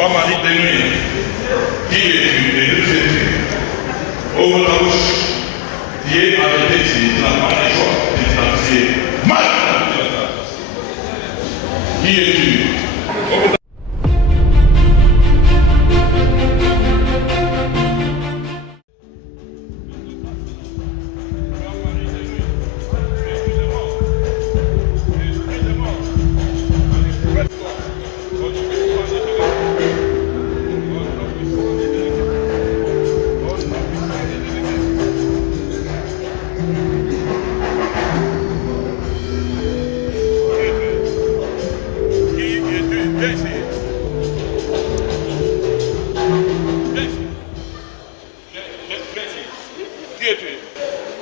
Toi, mari de nuit, qui es-tu et d'où es-tu? Ouvre ta bouche. Tu es arrêté ici, tu n'as pas le choix. Tu es mal. Qui es-tu? Ouvre ta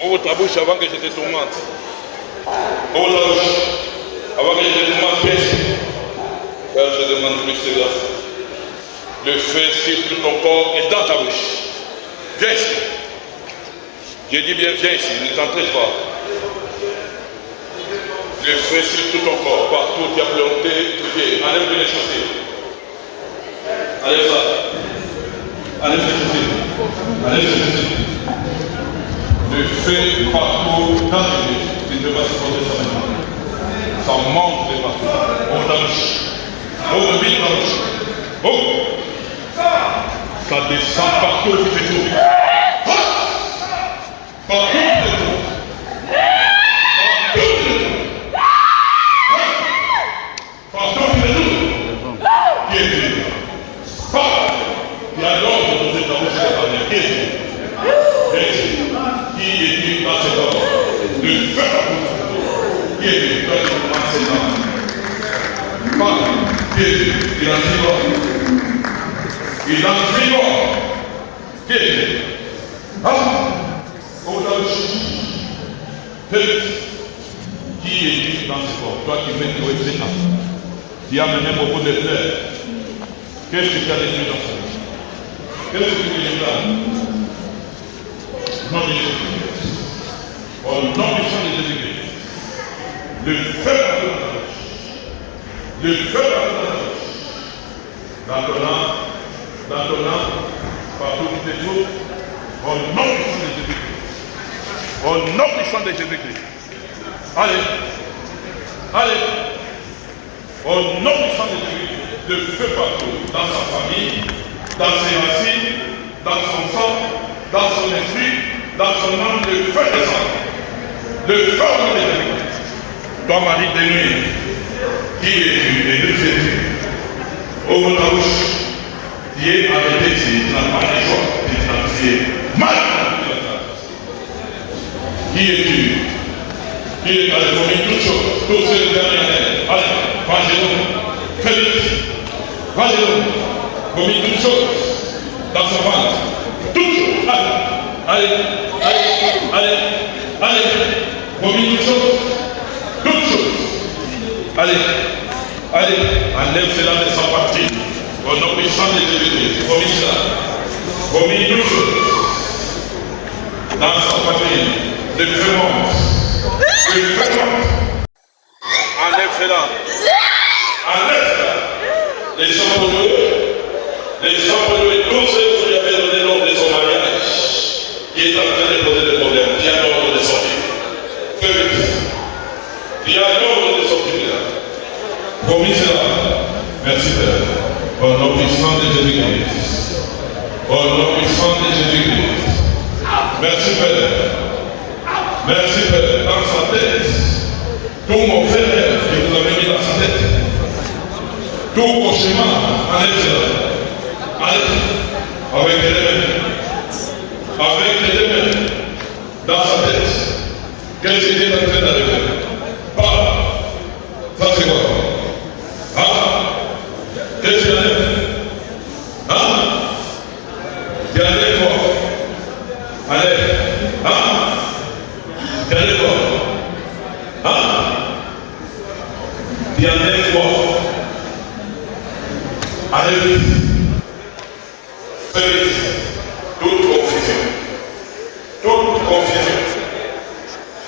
ouvre ta bouche avant que je te tourmente. Ouvre ta bouche avant que je te tourmente. Père, je demande plus de grâce. Le feu sur tout ton corps et dans ta bouche. Viens ici. Je dis bien, viens ici, ne t'entraîne pas. Le feu sur tout ton corps, partout où tu as planté tes pieds. Enlève les chaussures. Enlève ça. Enlève les chaussures. Enlève les chaussures. Le feu partout dans tes pieds. Tu ne peux pas supporter ça maintenant. Ça monte de partout. Ouvre ta bouche. Ouvre vite ta bouche. Ouvre. Ça descend partout où tu te trouves. Partout où tu te trouves. Partout où tu te trouves. Qui es-tu? Il y a l'ordre de poser ta bouche et de parler. Qui es-tu? Qui es-tu dans cet ordre? Le feu partout. Qui es-tu? Toi qui commences ces gens. Parle. Qui es-tu? Il a dit quoi? Il a dit quoi? Qui es-tu? Ouvre ta bouche. Qui es-tu dans ce corps? Toi qui fais tout etc. Tu as mené beaucoup de fleurs. Qu'est-ce que tu as détruit dans ça? Qu'est-ce que tu veux là? Non, de Jésus-Christ. Au nom du sang de Jésus-Christ. Le feu dans ta bouche. Le feu dans ta bouche. Dans ton âme, partout où tu te trouves, au nom du sang de Jésus-Christ. Au nom du sang de Jésus-Christ. Allez. Allez. Au nom du sang de Jésus-Christ. Le feu partout, dans sa famille, dans ses racines, dans son sang, dans son esprit, dans son âme, le feu descend. Le feu au nom de Jésus-Christ. Toi, mari de nuit, qui es-tu et d'où es-tu? Ouvre ta bouche. Tu es arrêté ici, tu n'as pas le choix, tu es mal. Qui es-tu? Qui est allé vomir toutes choses, toutes ces dernières années. Allez, vengez-nous, faites-le. Vengez-nous, vomir toutes choses dans son ventre. Toutes choses, allez, allez, allez, allez, vomir toutes choses, toutes choses. Allez, allez, enlève cela de sa partie. Au nom du sang de Jésus-Christ, vomis cela. Vomis toutes choses. Dans sa famille, le feu monte. Le feu monte. Enlève cela. Enlève cela. Les sangs pour louer tous ceux qui lui avaient donné l'ordre de son mariage, qui est en train de poser des problèmes. Qui a l'ordre de sortir. Feu vite. Qui a l'ordre de sortir là. Vomis cela. Merci Père. Au nom puissant de Jésus-Christ. Au nom puissant de Jésus-Christ. Merci Père. Merci Père. Dans sa tête, tout mon frère que vous avez mis dans sa tête, tout vos chemins, enlève-le. Enlève. Avec les mains. Avec les mains. Dans sa tête. Qu'est-ce qu'il est en train de faire? Pas. Ça c'est quoi? Qu'est-ce qu'il y a? Tu as allé quoi? Allez. Tu as allé quoi? Tu as allé quoi? Allez. Faites toute confusion. Toute confusion.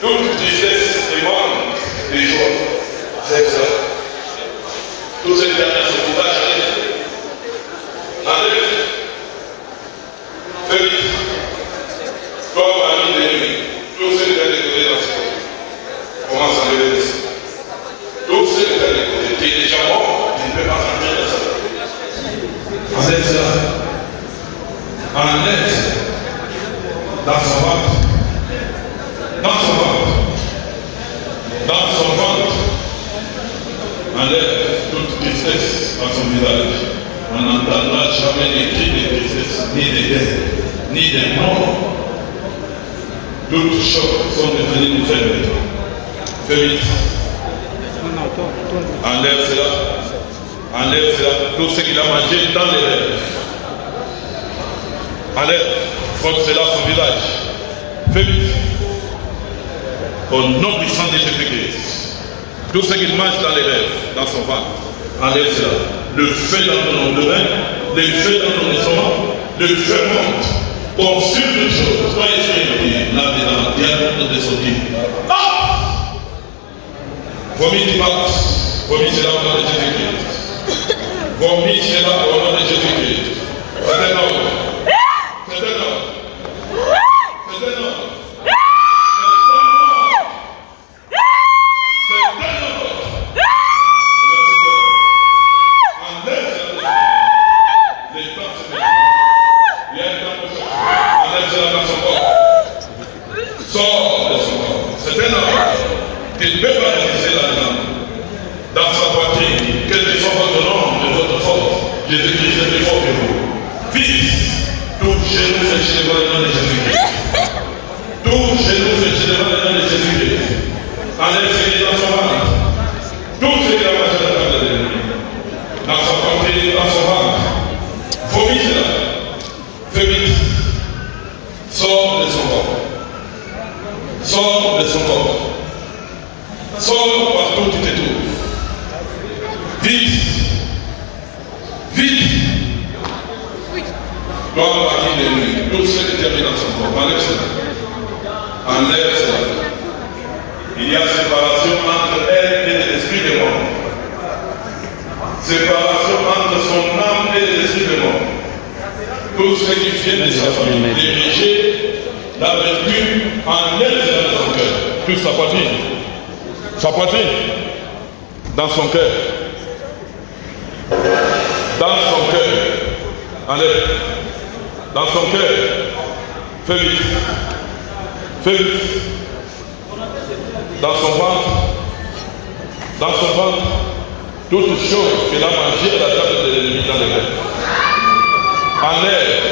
Toute tristesse et manque des joies. C'est ça. Tous ces derniers se couragent. On n'entendra jamais des cris de tristesse, ni de guerre, ni de mort. Toutes choses sont devenues nouvelles. Fais vite. Enlève cela. Enlève cela. Tout ce qu'il a mangé dans les rêves. Enlève. Frotte cela son village. Fais vite. Au nom puissant de Jésus-Christ. Tout ce qu'il mange dans les rêves, dans son ventre. Enlève cela. Le feu dans ton domaine, le feu dans ton estomac, le feu monte. Pour sur les choses, soyez sérénés, là-dedans, diable de sortir. Ah! Vomis du pacte, vomis cela au nom de Jésus-Christ. Vomis cela au nom de Jésus-Christ. C'est un ordre. C'est un ordre. C'est un ordre. Dans son cœur. Dans son cœur. Enlève. Dans son cœur. Fais vite. Fais vite. Dans son ventre. Dans son ventre. Toutes choses qu'il a mangées à la table de l'ennemi dans les rêves. Enlève.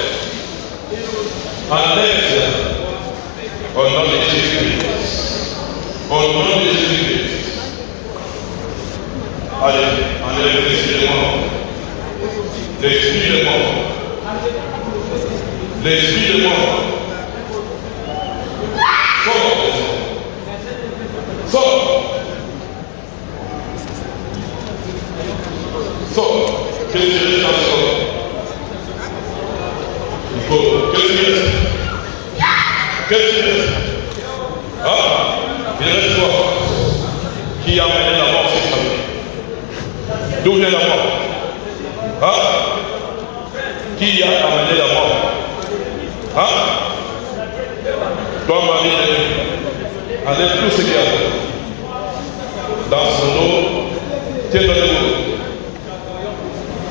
Enlève. Au nom de Jésus-Christ. Au nom de Jésus-Christ. Allez, enlève l'esprit de mort. L'esprit de mort. L'esprit de mort. Sors. Sors. Sors. Qu'est-ce qui reste dans ce corps? Qu'est-ce qui reste? Qu'est-ce qui reste? Ah, il reste quoi? Qui a mené la mort cette famille? D'où vient la mort? Hein? Qui a amené la mort? Hein? Toi, Marie, enlève tout ce qu'il y a dans son eau. Tiens dans l'eau.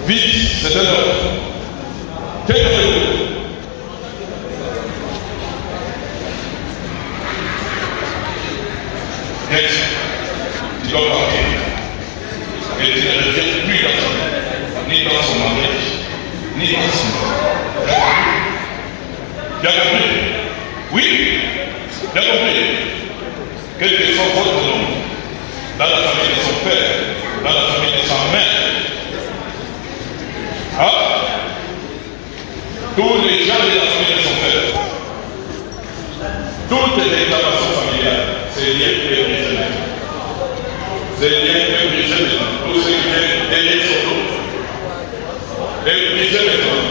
Vite, c'est un homme. Tiens dans l'eau. Next. Tu dois partir. Et tu ne reviens plus dans son vie, ni dans son mariage, ni dans son vie. Tu as compris? Oui, tu as compris. Quel que soit votre nom, dans la famille de son père, dans la famille de sa mère, tous les gens de la famille de son père, toutes les réclamations familiales, c'est lié et brisé. C'est lié et brisé. Tout ce qui vient derrière son dos est brisé maintenant.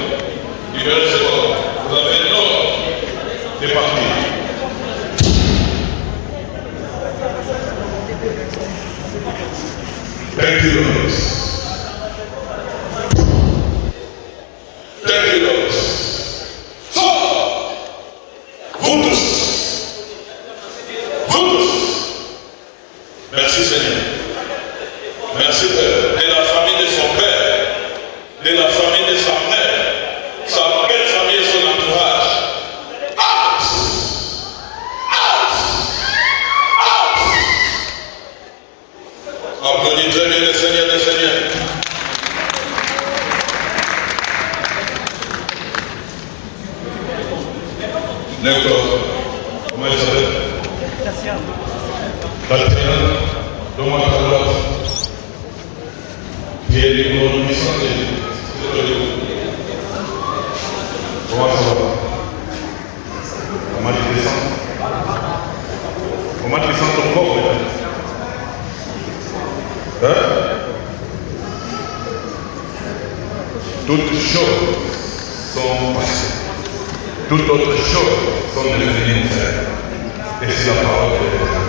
Il veut recevoir. Vous avez l'ordre de partir. Thank you, Lord. Thank you, Lord. Sors! Vous tous! Vous tous! Merci Seigneur. Merci Père. De la famille de son père, de la famille de sa mère, sa belle famille et son entourage. Out! Out! Out! Applaudis très bien le Seigneur, le Seigneur. D'accord. Comment il s'appelle? Tatiana. Donne-moi ta droite. Qui est l'économie santé. Comment ça va? Comment tu te sens? Comment tu sens ton corps? Hein? Toutes choses sont passées. Toutes autres choses sont devenues nouvelles. Et c'est la parole de l'Éternel.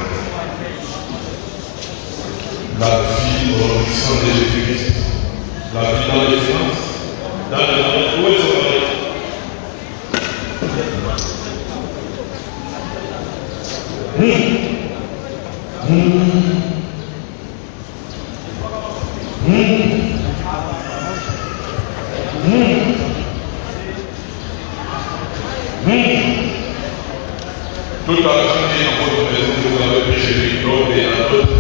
La vie au sang de Jésus-Christ. La vie dans les finances. Dans le où est-ce qu'on va aller? Tout à l'heure, dans votre maison, vous avez prêché du globe et à d'autres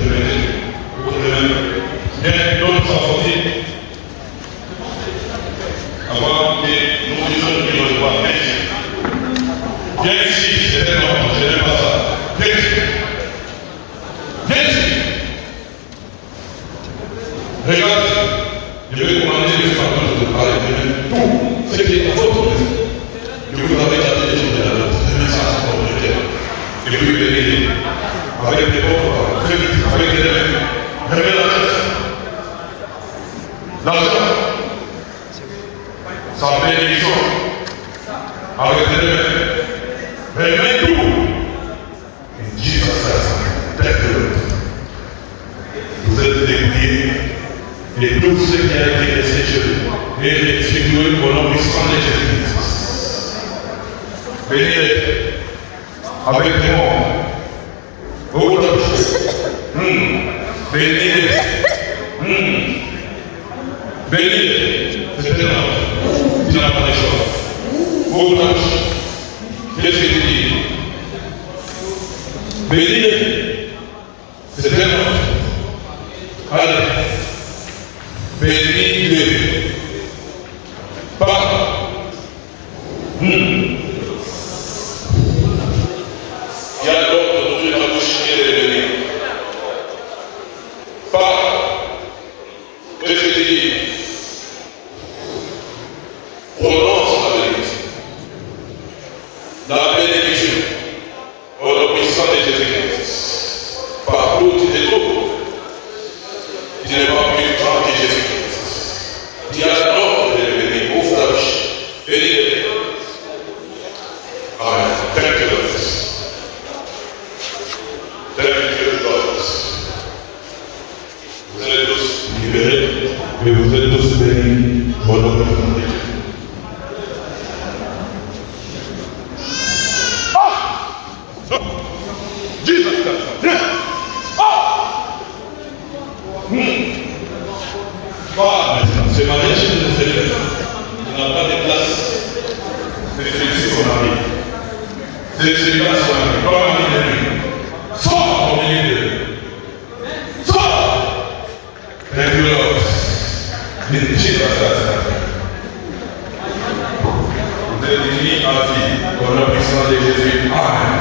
bien d'autres sorties. Avant que nous disions que nous devons viens ici, c'est un homme, je n'aime pas ça. Viens ici. Viens ici. Regarde, je vais commander le patron de parler de tout ce qui est à votre maison. Je vous avais gardé les choses de la note, des messages pour le faire. Et puis venez avec des pauvres, avec des élèves. Remets la tête. L'argent, sa bénédiction, avec des élèves. Remets tout. Et Dieu va faire ça, tête de l'autre. Vous êtes débrouillés. Et tout ce qui a été laissé chez vous est restitué au nom puissant de Jésus-Christ. Venez avec des morts. Vous bénis. Bénis. C'est énorme. Tu n'as pas de choses. Vous qu'est-ce que tu dis? Bénis. C'est énorme. Allez. Bénis-les. Pas. Il y a l'ordre de la bouche qui est béni. Pas. Qu'est-ce que tu dis? Prononce la bénédiction. La bénédiction au nom puissant de Jésus-Christ. Partout où tu te trouves, tu n'es pas plus grand que Jésus-Christ. Tu as l'ordre de le bénir. Ouvre la bouche. Bénis-le. Amen. Thank you, Lord. Thank you, Lord. Vous êtes tous libérés et vous êtes tous bénis au nom de Jésus. Jesus Christ. C'est mariage que nous célébrons. On n'a pas de place. C'est celui-ci qu'on arrive. C'est celui-là qu'on arrive. Pas un milieu de lui. Sors au milieu de lui. Sors. Thank you, Lord. In Jesus Christ. Vous êtes unis à vie. Au nom puissant de Jésus. Amen.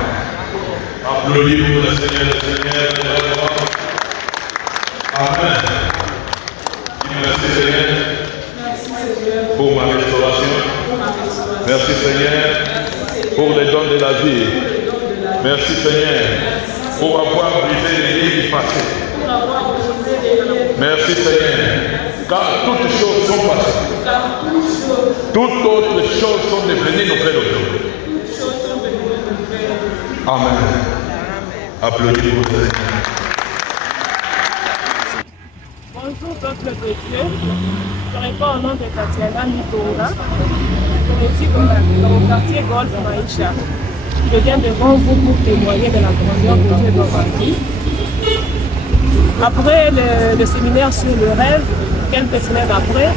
Applaudis pour le Seigneur, le Seigneur, le roi. Amen. Merci Seigneur pour ma restauration. Merci Seigneur pour les dons de la vie. Merci Seigneur pour avoir brisé les lignes du passé. Merci Seigneur car toutes choses sont passées. Toutes autres choses sont devenues nouvelles aujourd'hui. Amen. Applaudis pour le Seigneur. Bonjour peuple de Dieu, je réponds au nom de Tatiana Nitonga, dans le quartier Golf Maïcha. Je viens devant vous pour témoigner de la grandeur que Dieu dans ma vie. Après le séminaire sur le rêve, quelques semaines après,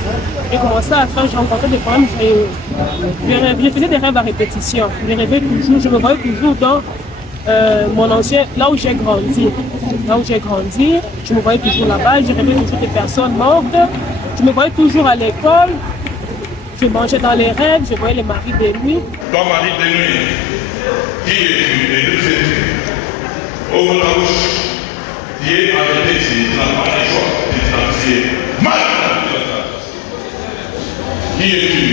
j'ai commencé à faire, j'ai rencontré des problèmes, je faisais des rêves à répétition. Je rêvais toujours, je me voyais toujours dans mon ancien, là où j'ai grandi. Là où j'ai grandi, je me voyais toujours là-bas, je rêvais toujours des personnes mortes. Je me voyais toujours à l'école. Je mangeais dans les rêves, je voyais les maris de nuit. Ton mari de nuit, qui es-tu et d'où es-tu? Ouvre la bouche. Tu es arrêté ici, tu n'as pas le choix, tu es mal. Qui es-tu?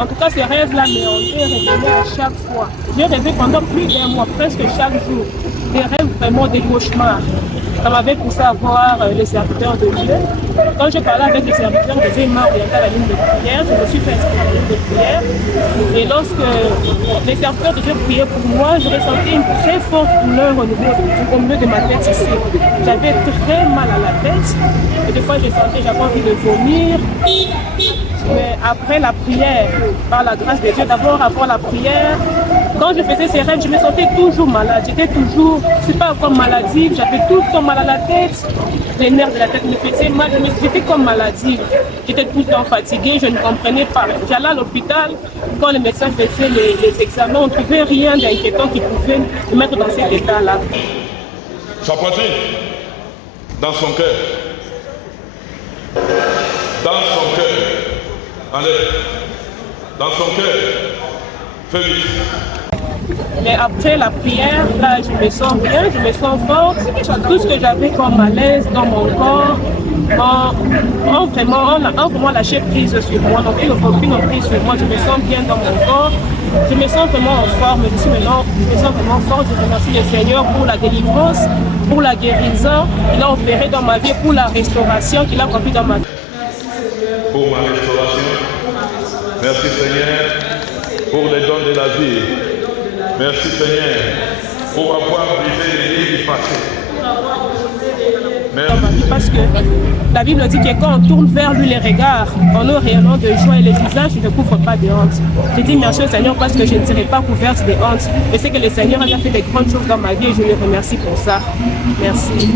En tout cas, ces rêves-là me hantaient, revenaient à chaque fois. J'ai rêvé pendant plus d'un mois, presque chaque jour. Des rêves vraiment des cauchemars. Ça m'avait poussé à voir les serviteurs de Dieu. Quand je parlais avec les serviteurs de Dieu, ils m'ont orienté à la ligne de prière. Je me suis fait inscrire à la ligne de prière. Et lorsque les serviteurs de Dieu priaient pour moi, je ressentais une très forte douleur au milieu de ma tête ici. J'avais très mal à la tête. Et des fois, j'avais envie de vomir. Mais après la prière, par la grâce de Dieu, d'abord avant la prière, quand je faisais ces rêves, je me sentais toujours malade. C'est pas encore maladive, j'avais tout le temps mal à la tête. Les nerfs de la tête me faisaient mal, j'étais comme maladive. J'étais tout le temps fatiguée, je ne comprenais pas. J'allais à l'hôpital, quand les médecins faisaient les examens, on ne trouvait rien d'inquiétant qui pouvait me mettre dans cet état-là. Sa poitrine, dans son cœur. Dans son cœur. Allez, dans son cœur, fais vite. Mais après la prière, là, je me sens bien, je me sens forte. Tout ce que j'avais comme malaise dans mon corps, ont vraiment lâché prise sur moi. Donc, aucune prise sur moi. Je me sens bien dans mon corps. Je me sens vraiment en forme. Je me sens vraiment forte. Je remercie le Seigneur pour la délivrance, pour la guérison qu'il a opéré dans ma vie, pour la restauration qu'il a accomplie dans ma vie. Pour ma restauration. Merci Seigneur pour les dons de la vie. Merci Seigneur pour avoir brisé les lignes du passé. Merci. Parce que la Bible dit que quand on tourne vers lui les regards, on a réellement de joie et les visages ne couvrent pas de honte. Je dis merci au Seigneur parce que je ne serai pas couverte de honte. Je sais que le Seigneur a fait des grandes choses dans ma vie et je le remercie pour ça. Merci.